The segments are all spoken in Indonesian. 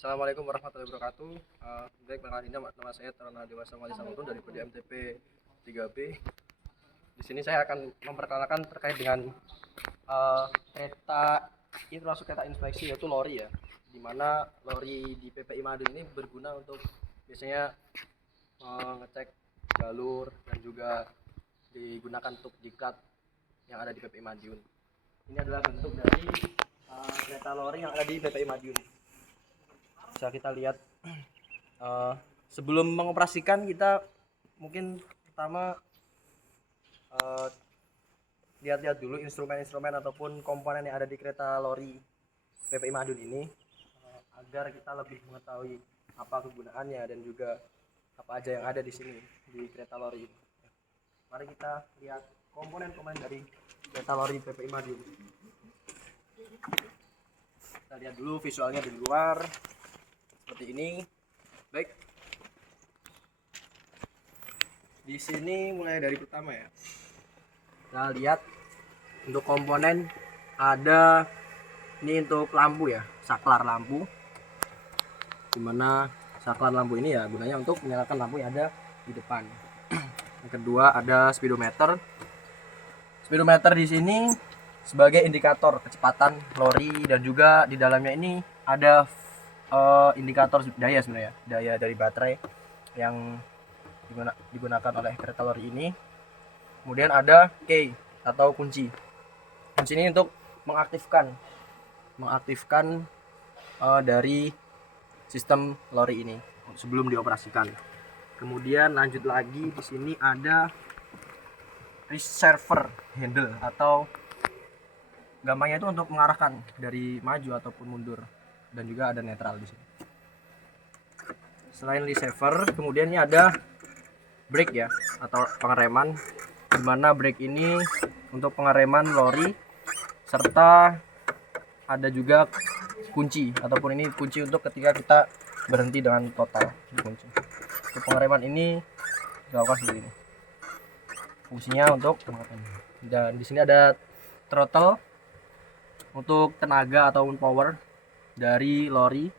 Assalamualaikum warahmatullahi wabarakatuh. Baik, perkenalkan nama saya Taruna Dewasa Wali Samudun dari Prodi MTP 3B. Di sini saya akan memperkenalkan terkait dengan kereta ini, termasuk kereta inspeksi, yaitu lori ya. Di mana lori di PPI Madiun ini berguna untuk biasanya ngecek jalur dan juga digunakan untuk diklat yang ada di PPI Madiun. Ini adalah bentuk dari kereta lori yang ada di PPI Madiun. Bisa kita lihat sebelum mengoperasikan, kita mungkin pertama lihat-lihat dulu instrumen-instrumen ataupun komponen yang ada di kereta lori PPI Madiun ini, agar kita lebih mengetahui apa kegunaannya dan juga apa aja yang ada di sini di kereta lori ini. Mari kita lihat komponen-komponen dari kereta lori PPI Madiun. Kita lihat dulu visualnya di luar seperti ini. Baik, di sini mulai dari pertama ya, kita lihat untuk komponen ada ini untuk lampu ya, saklar lampu, dimana saklar lampu ini ya gunanya untuk menyalakan lampu yang ada di depan. Yang kedua ada speedometer. Speedometer di sini sebagai indikator kecepatan lori, dan juga di dalamnya ini ada indikator daya, sebenarnya daya dari baterai yang digunakan oleh kereta lori ini. Kemudian ada key atau kunci. Kunci ini untuk mengaktifkan dari sistem lori ini sebelum dioperasikan. Kemudian lanjut lagi, di sini ada reservoir handle, atau gampangnya itu untuk mengarahkan dari maju ataupun mundur, dan juga ada netral di sini. Selain receiver, kemudian ini ada brake ya, atau pengereman, di mana brake ini untuk pengereman lori, serta ada juga kunci, ataupun ini kunci untuk ketika kita berhenti dengan total. Kunci untuk pengereman ini dilakukan seperti ini, fungsinya untuk pengereman. Dan di sini ada throttle untuk tenaga ataupun power dari lori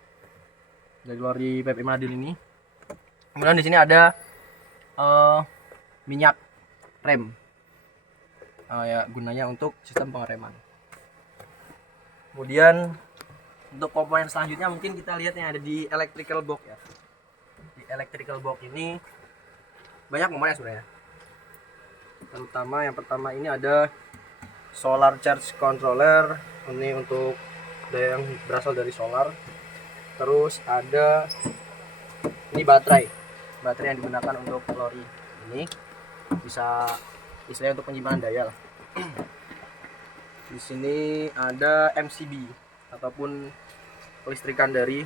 PPI Madiun ini. Kemudian di sini ada minyak rem, ya gunanya untuk sistem pengereman. Kemudian untuk komponen selanjutnya mungkin kita lihat yang ada di electrical box ya. Di electrical box ini banyak komponen sebenarnya. Terutama yang pertama ini ada solar charge controller, ini untuk daya yang berasal dari solar. Terus ada ini baterai yang digunakan untuk lori ini, bisa istilahnya untuk penyimpanan daya lah. Di sini ada MCB ataupun kelistrikan dari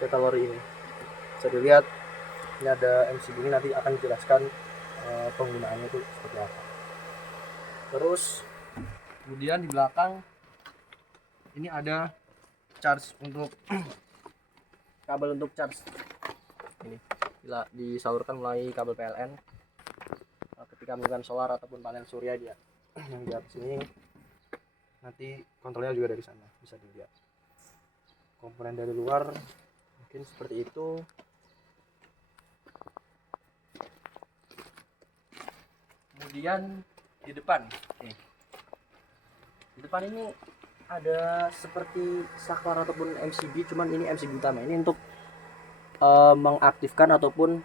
kereta lori ini. Bisa dilihat ini ada MCB, ini nanti akan dijelaskan penggunaannya itu seperti apa. Terus kemudian di belakang ini ada charge untuk kabel untuk charge. Ini bila disalurkan melalui kabel PLN ketika menggunakan solar ataupun panel surya dia yang di atas ini, nanti kontrolnya juga dari sana bisa dilihat. Komponen dari luar mungkin seperti itu. Kemudian di depan ini ada seperti saklar ataupun MCB, cuman ini MCB utama ini untuk mengaktifkan ataupun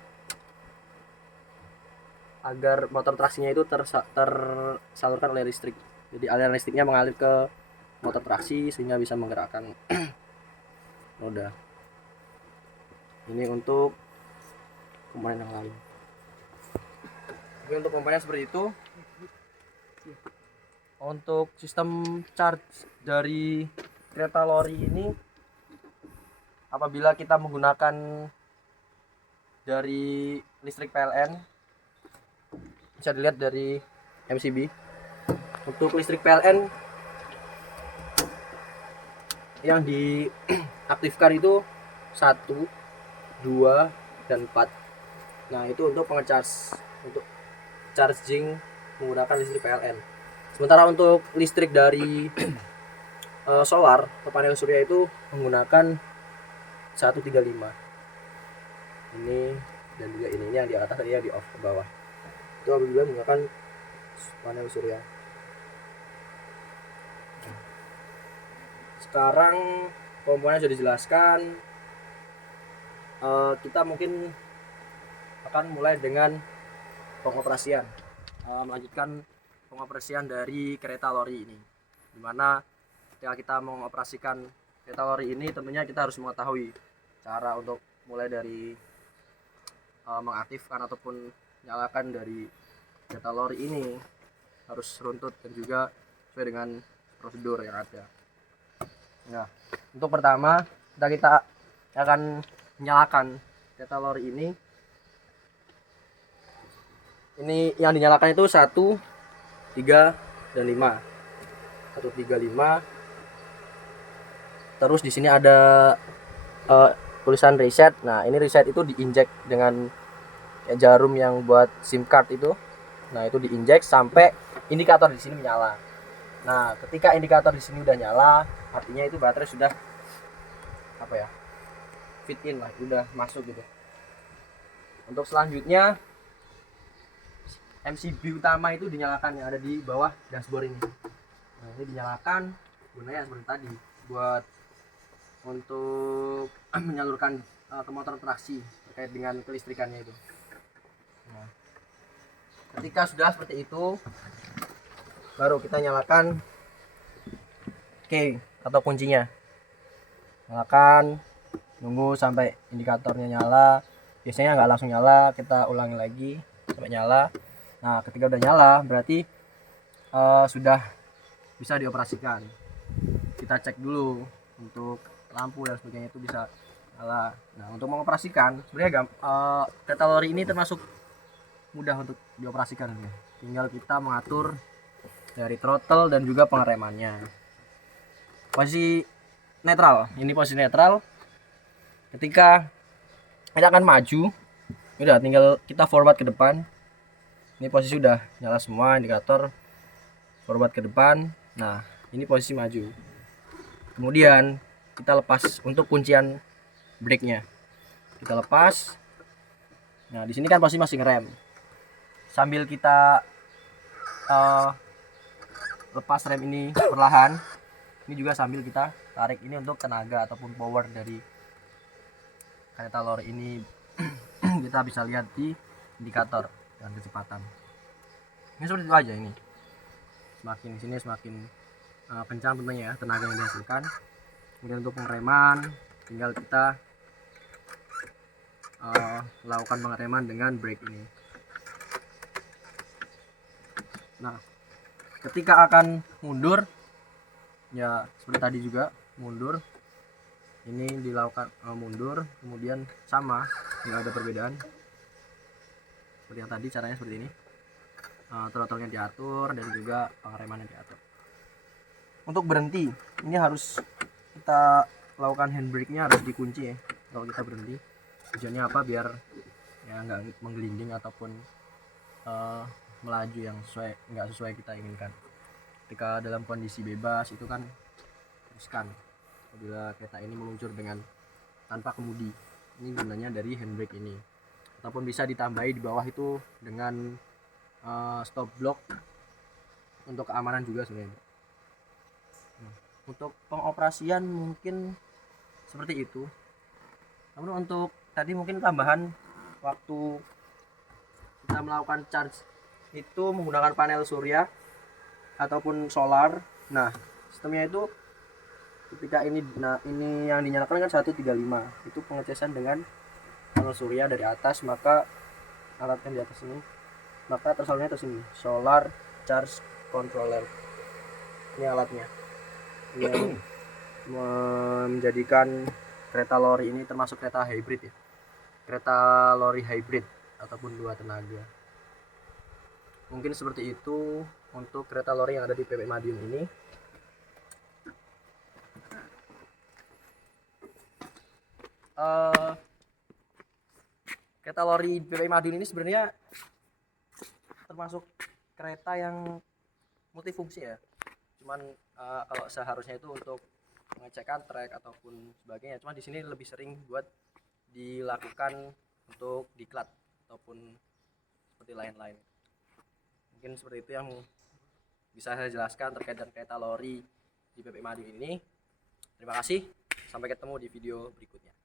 agar motor traksinya itu tersalurkan oleh listrik. Jadi aliran listriknya mengalir ke motor traksi sehingga bisa menggerakkan roda. Ini untuk komponen yang lain. Jadi untuk komponen seperti itu. Untuk sistem charge dari kereta lori ini, apabila kita menggunakan dari listrik PLN, bisa dilihat dari MCB. Untuk listrik PLN yang diaktifkan itu 1, 2, dan 4. Nah, itu untuk untuk charging menggunakan listrik PLN. Sementara untuk listrik dari solar atau panel surya itu menggunakan 135 ini, dan juga ini yang di atas tadi yang di off ke bawah itu apabila menggunakan panel surya. Sekarang komponen sudah dijelaskan, kita mungkin akan mulai dengan pengoperasian, melanjutkan pengoperasian dari kereta lori ini, dimana ketika kita mengoperasikan kereta lori ini tentunya kita harus mengetahui cara untuk mulai dari mengaktifkan ataupun nyalakan dari kereta lori ini harus runtut dan juga sesuai dengan prosedur yang ada. Nah, untuk pertama kita akan menyalakan kereta lori ini. Ini yang dinyalakan itu 1, 3, dan 5. 1, 3, 5. Terus di sini ada tulisan reset. Nah, ini reset itu diinjek dengan jarum yang buat SIM card itu. Nah, itu diinjek sampai indikator di sini menyala. Nah, ketika indikator di sini udah nyala, artinya itu baterai sudah fit in lah, udah masuk gitu. Untuk selanjutnya MCB utama itu dinyalakan yang ada di bawah dashboard ini. Nah, ini dinyalakan gunanya seperti tadi buat untuk menyalurkan ke motor traksi terkait dengan kelistrikannya itu. Nah, ketika sudah seperti itu baru kita nyalakan key atau kuncinya. Nyalakan, nunggu sampai indikatornya nyala. Biasanya nggak langsung nyala, kita ulangi lagi sampai nyala. Nah, ketika udah nyala berarti sudah bisa dioperasikan. Kita cek dulu untuk lampu dan sebagainya itu bisa nyala. Nah, untuk mengoperasikan sebenarnya kereta lori ini termasuk mudah untuk dioperasikan. Tinggal kita mengatur dari throttle dan juga pengeremannya. Posisi netral, ini posisi netral. Ketika kita akan maju, udah tinggal kita forward ke depan. Ini posisi udah nyala semua indikator, forward ke depan. Nah, ini posisi maju. Kemudian kita lepas untuk kuncian brake-nya. Kita lepas. Nah, di sini kan posisi masih ngerem. Sambil kita lepas rem ini perlahan, ini juga sambil kita tarik ini untuk tenaga ataupun power dari kereta lori ini. Kita bisa lihat di indikator dan kecepatan. Ini seperti itu aja ini. Semakin sini semakin kencang tentunya ya tenaga yang dihasilkan. Kemudian untuk pengereman tinggal kita lakukan pengereman dengan brake ini. Nah, ketika akan mundur ya seperti tadi juga mundur, ini dilakukan mundur, kemudian sama, nggak ada perbedaan seperti yang tadi, caranya seperti ini. Throttle-nya diatur dan juga pengeremannya diatur. Untuk berhenti ini harus kita lakukan handbrake-nya harus dikunci ya kalau kita berhenti. Tujuannya apa? Biar ya nggak menggelinding ataupun melaju yang nggak sesuai kita inginkan. Ketika dalam kondisi bebas itu kan riskan apabila kereta ini meluncur dengan tanpa kemudi. Ini gunanya dari handbrake ini, ataupun bisa ditambahi di bawah itu dengan stop block untuk keamanan juga sebenarnya. Nah, untuk pengoperasian mungkin seperti itu. Namun untuk tadi mungkin tambahan waktu kita melakukan charge itu menggunakan panel surya ataupun solar. Nah, sistemnya itu ketika ini yang dinyalakan kan 135, itu pengecasan dengan panel surya dari atas, maka alatnya di atas ini, maka tersalurnya ke sini solar charge controller. Ini alatnya yang menjadikan kereta lori ini termasuk kereta hybrid ya, kereta lori hybrid ataupun 2 tenaga. Mungkin seperti itu untuk kereta lori yang ada di PP Madiun ini. Kereta lori PP Madiun ini sebenarnya termasuk kereta yang multifungsi ya. Cuman kalau seharusnya itu untuk pengecekan track ataupun sebagainya, cuman di sini lebih sering buat dilakukan untuk diklat ataupun seperti lain-lain. Mungkin seperti itu yang bisa saya jelaskan terkait dengan kereta lori di PP Madiun ini. Terima kasih, sampai ketemu di video berikutnya.